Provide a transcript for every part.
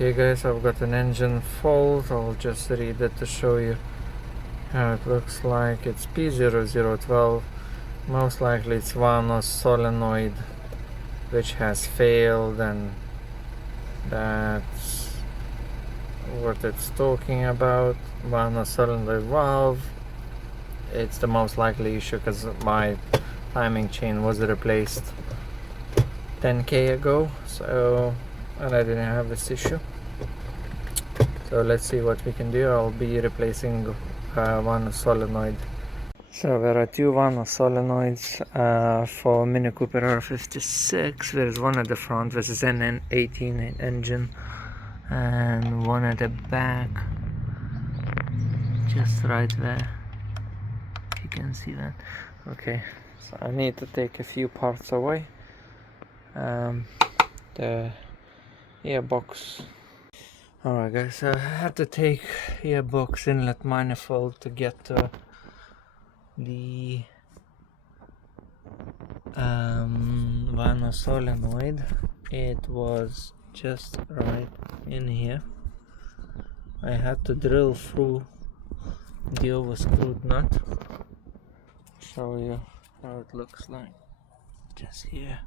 Okay guys, I've got an engine fault. I'll just read it to show you how it looks like. It's P0012. Most likely it's Vanos solenoid which has failed, and that's what it's talking about. Vanos solenoid valve. It's the most likely issue because my timing chain was replaced 10k ago, so and I didn't have this issue. So let's see what we can do. I'll be replacing one solenoid. So there are two Vanos solenoids for Mini Cooper R56. There's one at the front, this is an N18 engine, and one at the back, just right there. You can see that. Okay, so I need to take a few parts away. The earbox. Alright guys, so I had to take earbox inlet manifold to get to the Vanos solenoid. It was just right in here. I had to drill through the overscrewed nut. Show you how it looks like. Just here.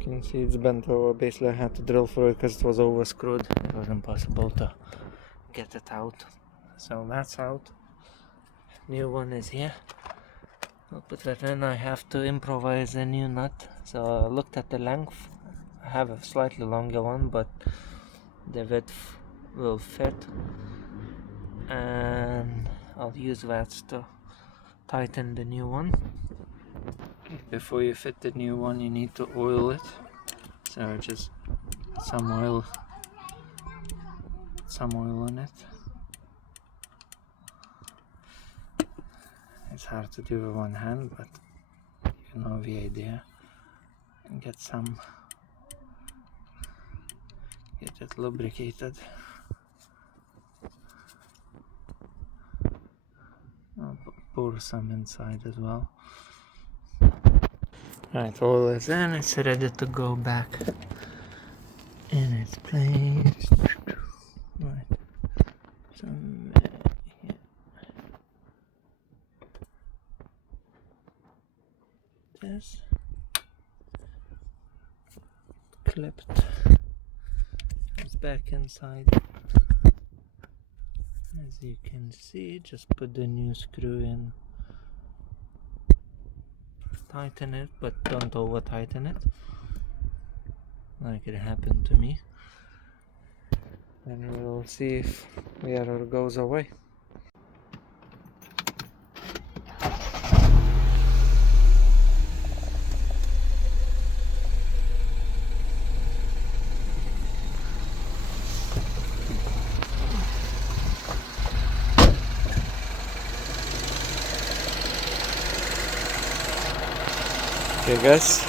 You can see it's bent over. Basically I had to drill through it because it was overscrewed. It was impossible to get it out. So that's out. New one is here. I'll put that in. I have to improvise a new nut. So I looked at the length. I have a slightly longer one, but the width will fit. And I'll use that to tighten the new one. Before you fit the new one, you need to oil it. So just some oil on it. It's hard to do with one hand, but you know the idea. And get it lubricated. I'll pour some inside as well. Right, oil is in, it's ready to go back in its place. Right, some here. This clipped. It's back inside. As you can see, just put the new screw in. Tighten it, but don't over tighten it like it happened to me, and we'll see if the error goes away. Okay guys,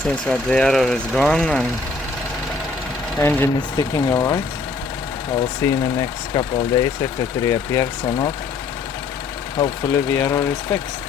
seems that the error is gone and engine is sticking alright. I'll see in the next couple of days if it reappears or not. Hopefully the error is fixed.